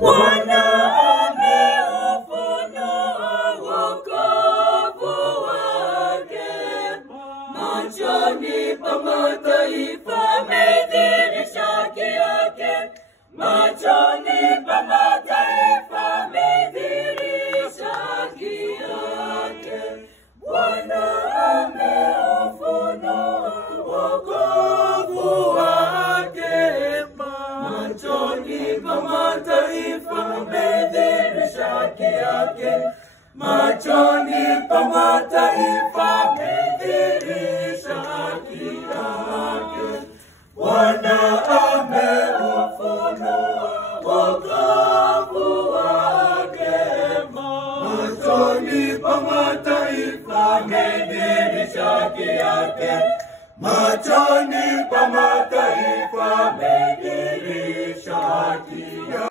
Bwana ameufunua wokovu wake, machoni pa mataifa ameidhihirisha haki yake, machoni pa mataifa ameidhihirisha haki yake. Bwana ameufunua wokovu wake, machoni pa mataifa ameidhihirisha haki yake, machoni pa mataifa ameidhihirisha haki yake. Bwana ameufunua wokovu wake, machoni pa mataifa ameidhihirisha haki yake, machoni pa mataifa ameidhihirisha haki